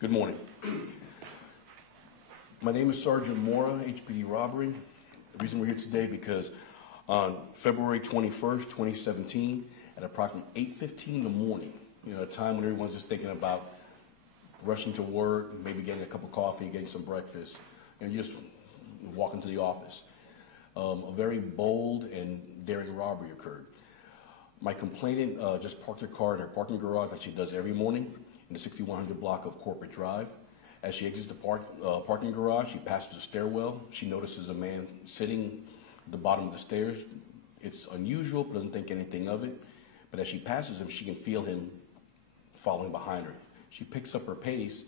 Good morning. My name is Sergeant Mora, HPD Robbery. The reason we're here today because on February 21st, 2017, at approximately 8:15 in the morning, a time when everyone's just thinking about rushing to work, maybe getting a cup of coffee, getting some breakfast, and just walking to the office. A very bold and daring robbery occurred. My complainant just parked her car in her parking garage, like she does every morning, in the 6100 block of Corporate Drive. As she exits the parking garage, she passes the stairwell. She notices a man sitting at the bottom of the stairs. It's unusual, but doesn't think anything of it. But as she passes him, she can feel him following behind her. She picks up her pace,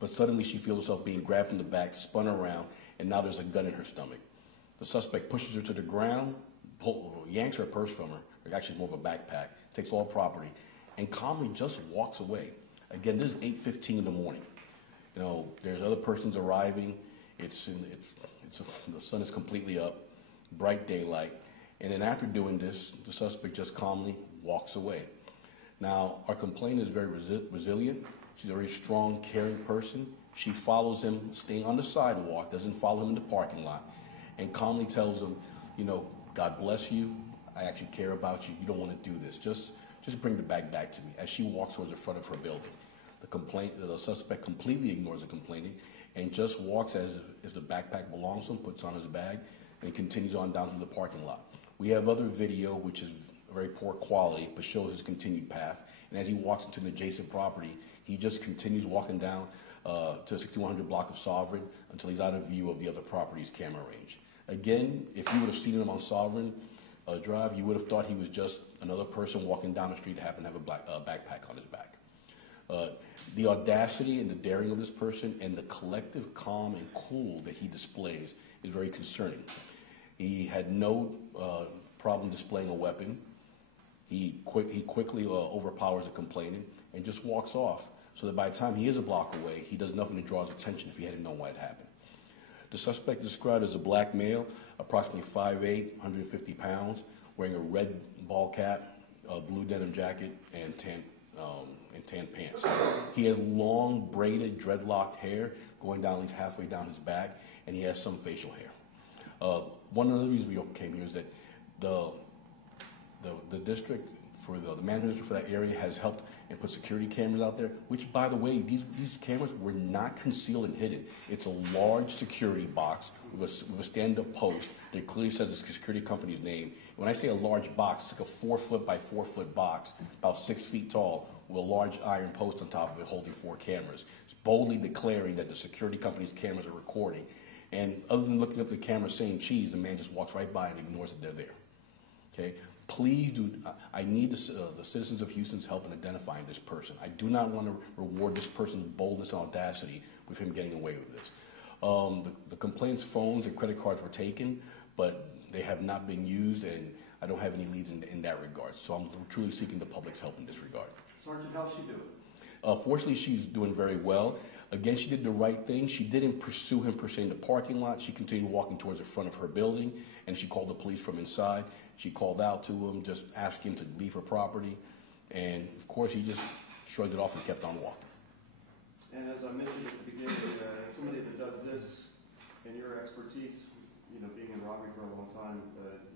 but suddenly she feels herself being grabbed from the back, spun around, and now there's a gun in her stomach. The suspect pushes her to the ground, yanks her purse from her, or actually more of a backpack, takes all property, and calmly just walks away. Again, this is 8:15 in the morning. There's other persons arriving. The sun is completely up, bright daylight, and then after doing this, the suspect just calmly walks away. Now, our complainant is very resilient. She's a very strong, caring person. She follows him, staying on the sidewalk, doesn't follow him in the parking lot, and calmly tells him, God bless you. I actually care about you. You don't want to do this. Just bring the bag back to me. As she walks towards the front of her building, the suspect completely ignores the complainant and just walks as if the backpack belongs to him, puts on his bag, and continues on down to the parking lot. We have other video, which is very poor quality, but shows his continued path. And as he walks into an adjacent property, he just continues walking down to the 6100 block of Sovereign until he's out of view of the other property's camera range. Again, if you would have seen him on Sovereign Drive, you would have thought he was just another person walking down the street that happened to have a backpack on his back. The audacity and the daring of this person and the collective calm and cool that he displays is very concerning. He had no problem displaying a weapon. He quickly overpowers the complainant and just walks off, so that by the time he is a block away, he does nothing to draw his attention if he hadn't known what had happened. The suspect is described as a black male, approximately 5'8", 150 pounds, wearing a red ball cap, a blue denim jacket, and tan pants. He has long, braided, dreadlocked hair going down at least halfway down his back, and he has some facial hair. One of the reasons we came here is that the district, the management district for that area has helped and put security cameras out there, which, by the way, these cameras were not concealed and hidden. It's a large security box with a stand-up post that clearly says the security company's name. When I say a large box, it's like a 4-foot by 4-foot box, about 6 feet tall, with a large iron post on top of it holding 4 cameras. It's boldly declaring that the security company's cameras are recording. And other than looking up the camera saying cheese, the man just walks right by and ignores that they're there. Okay? Please do. I need the citizens of Houston's help in identifying this person. I do not want to reward this person's boldness and audacity with him getting away with this. The complainant's phones and credit cards were taken, but they have not been used, and I don't have any leads in that regard. So I'm truly seeking the public's help in this regard. Sergeant, how's she doing? Fortunately, she's doing very well. Again, she did the right thing. She didn't pursue him per se in the parking lot. She continued walking towards the front of her building, and she called the police from inside. She called out to him, just asking him to leave her property. And, of course, he just shrugged it off and kept on walking. And as I mentioned at the beginning, somebody that does this, in your expertise, being in robbery for a long time,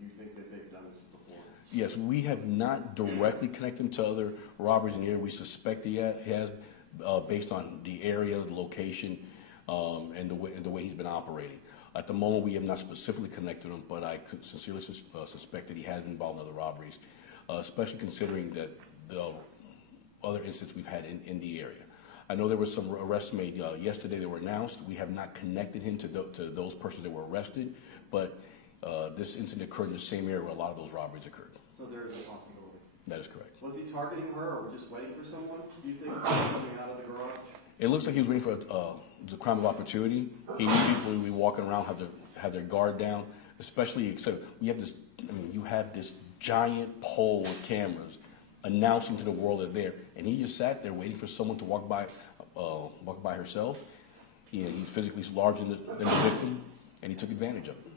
you think that they've done this before? Yes, we have not directly connected him to other robberies in the area. We suspect he has, based on the area, the location, and the way he's been operating. At the moment, we have not specifically connected him, but I could sincerely suspect that he has been involved in other robberies, especially considering that the other incidents we've had in the area. I know there were some arrests made yesterday that were announced. We have not connected him to those persons that were arrested, but this incident occurred in the same area where a lot of those robberies occurred. So there is a possibility. That is correct. Was he targeting her or just waiting for someone? Do you think coming out of the garage? It looks like he was waiting for a crime of opportunity. He knew people would be walking around, have their guard down, especially, so we have this, you have this giant pole of cameras announcing to the world they're there, and he just sat there waiting for someone to walk by herself. He's physically larger than the victim, and he took advantage of it.